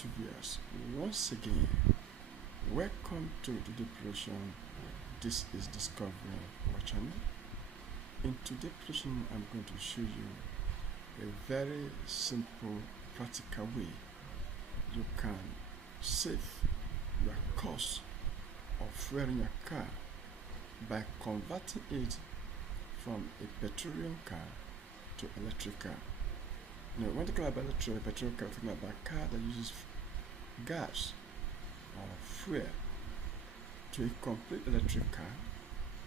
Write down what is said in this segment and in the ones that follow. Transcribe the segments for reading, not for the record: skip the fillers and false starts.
to viewers, once again, welcome to the depression. This is Discovery our channel. In today's presentation, I'm going to show you a very simple, practical way you can save your cost of fueling your car by converting it from a petroleum car to electric car. Now, when we talk about petrol car, we're talking about a car that uses gas or fuel to a complete electric car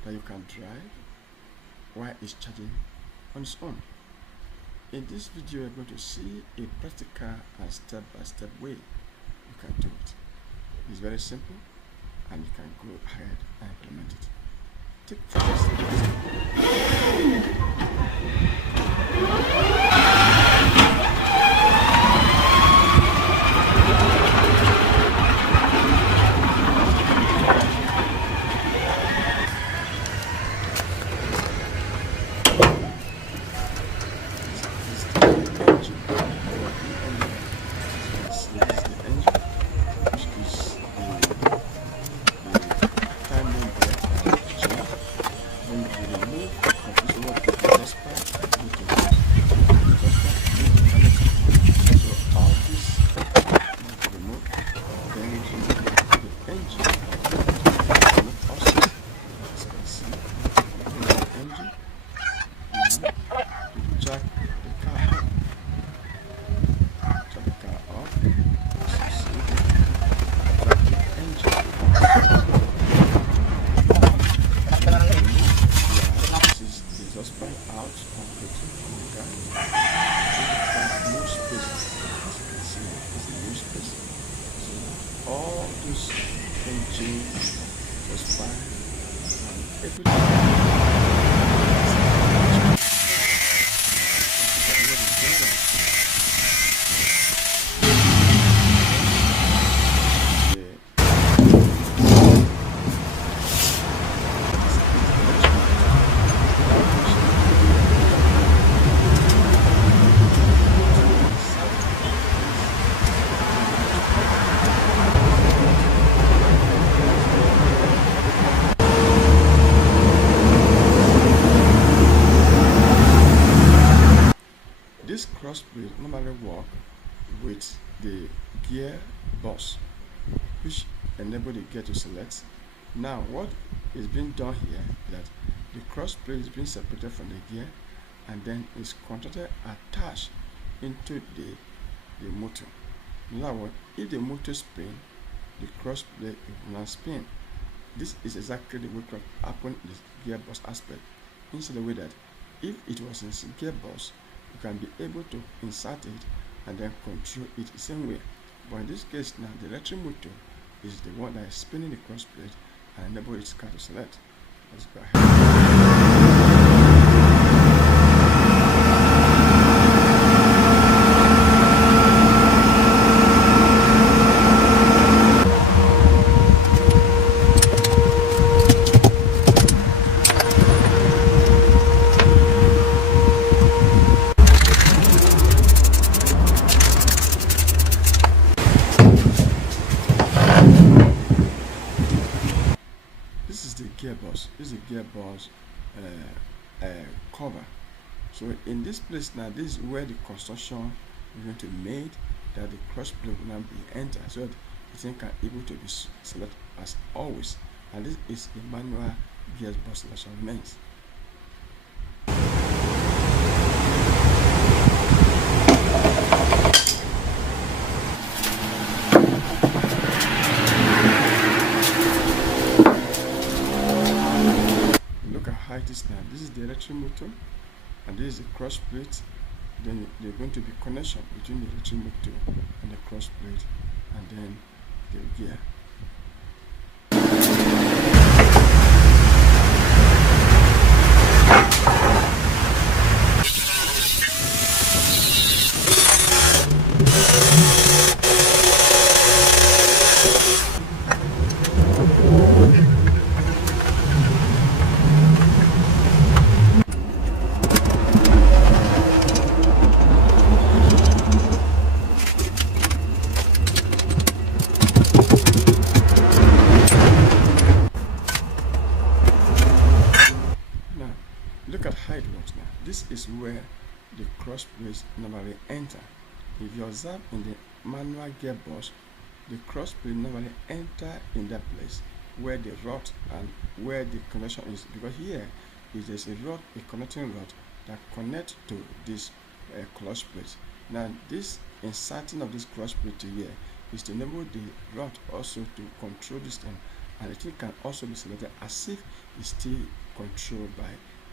that you can drive while it's charging on its own. In this video, you're going to see a practical and step-by-step way you can do it. It's very simple and you can go ahead and implement it. Take all this engine was fine and everything. This crossplate normally work with the gear box, which enable the gear to select. Now, what is being done here is that the crossplate is being separated from the gear and then is contacted attached into the motor. Now, if the motor spin, the crossplate will not spin. This is exactly the way it happen in the gearbox aspect. Instead of the way that if it was in the gearbox, you can be able to insert it and then control it the same way. But in this case now, the electric motor is the one that is spinning the crossplate and enable its car to select. Let's go ahead. This is the gearbox. This is the gearbox cover. So in this place now, this is where the construction is going to be made that the crossplate will now be entered, so that the thing can able to be selected as always. And this is a manual gearbox selection means. Now, this is the electric motor and this is the cross plate. Then there's going to be connection between the electric motor and the cross plate and then the gear. look at how it works now. This is where the clutch plates normally enter. If you observe in the manual gearbox, the clutch plate normally enter in that place where the rod and where the connection is, because here is there's a rod, a connecting rod that connects to this clutch plate. Now this inserting of this clutch plate to here is to enable the rod also to control this thing, and the thing can also be selected as if it's still controlled by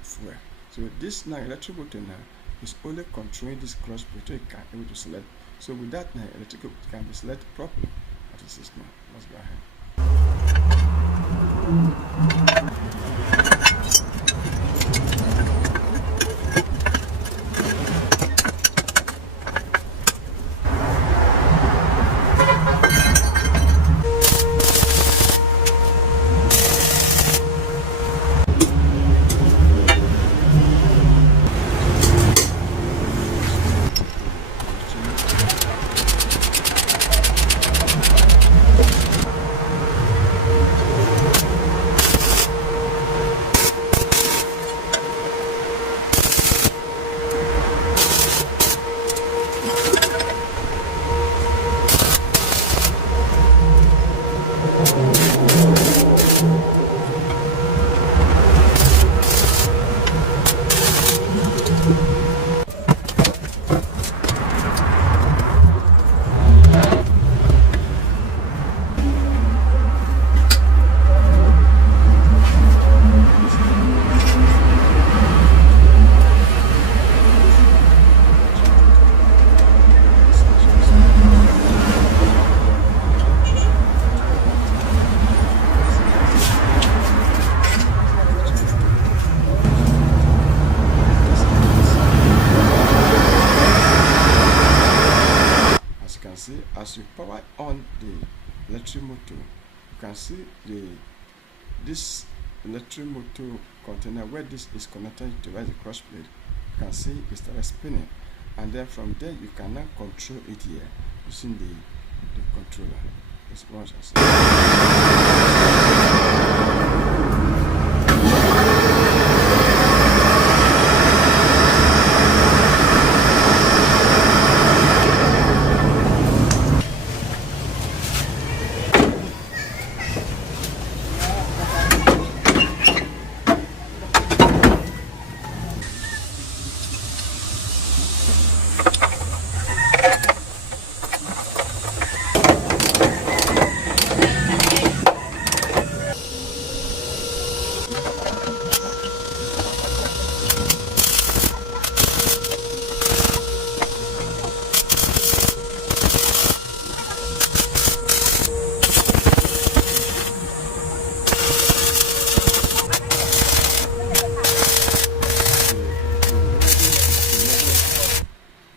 fuel. So this now electric motor now is only controlling this clutch plate, so it can be able to select. So with that now electric can be selected properly. That is this now. Let's go ahead. As you power on the electric motor, you can see this electric motor container where this is connected to where the clutch plate. You can see it started spinning, and then from there you can now control it here using the controller. Let's watch and see.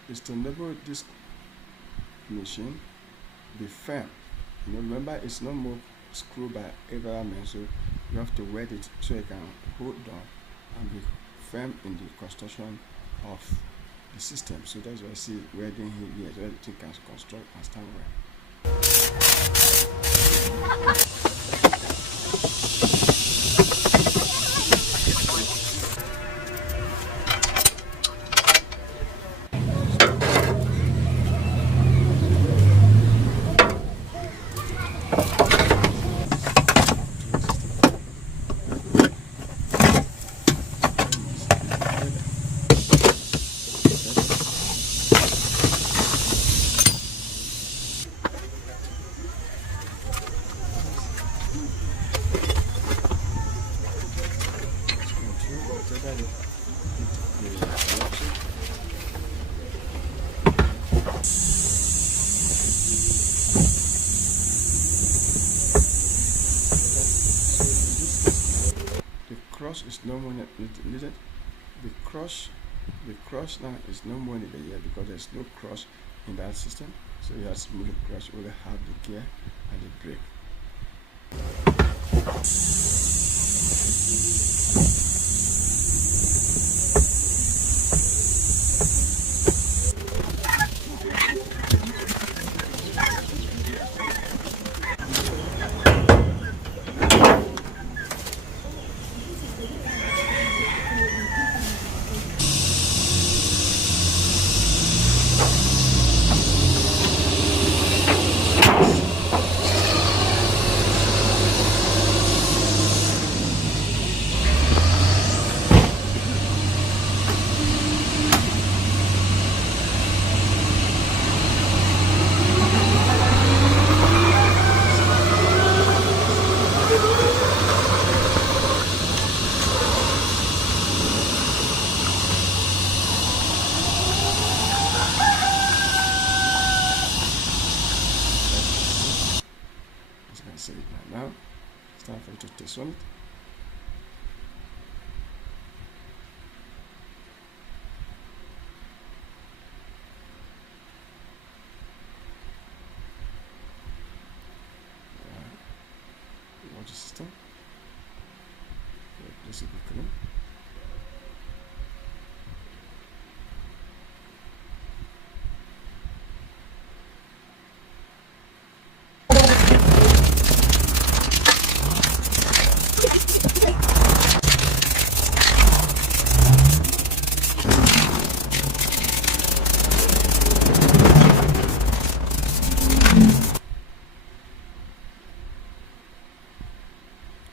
Is to enable this machine be firm. Remember, it's not more screw by every man, so you have to wet it so it can hold down and be firm in the construction of the system. So that's why I see welding here, so everything can construct and stand is no more needed. The crush now is no more needed here because there's no crush in that system. So you have to move the crush, only have the gear and the brake. press on it. Watch the system. This will be clean.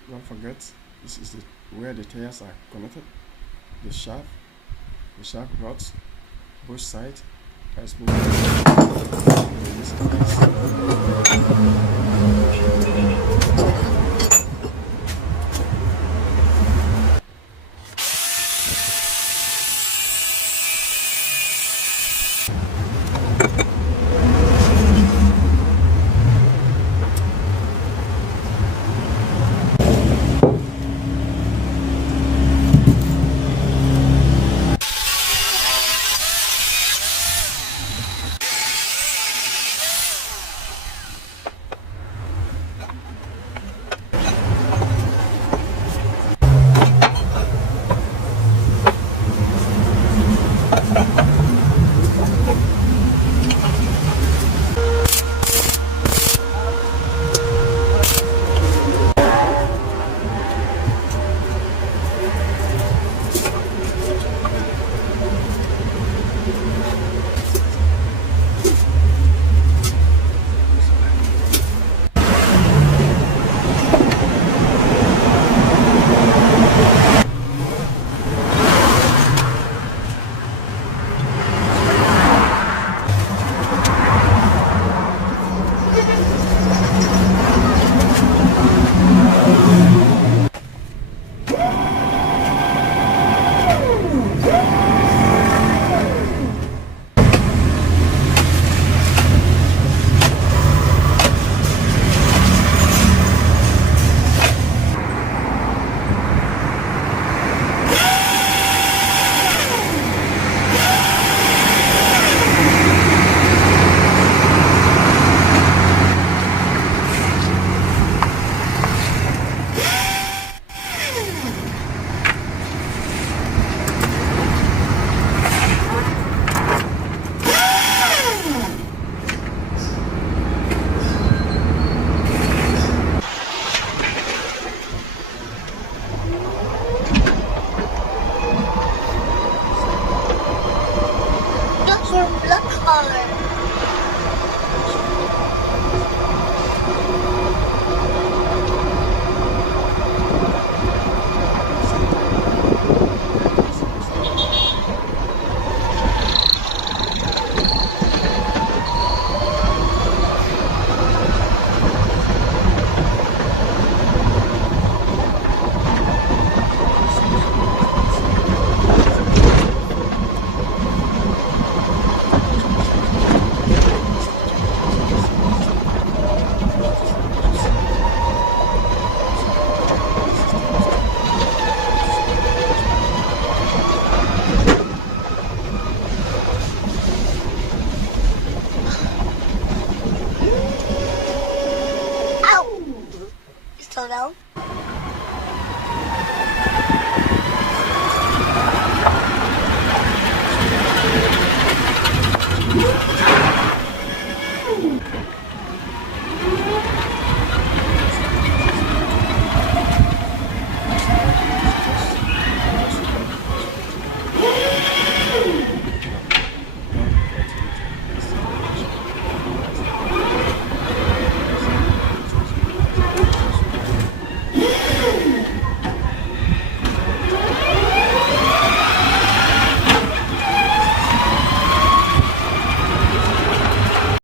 Don't forget, this is where the tires are connected. The shaft rods, both sides, as well.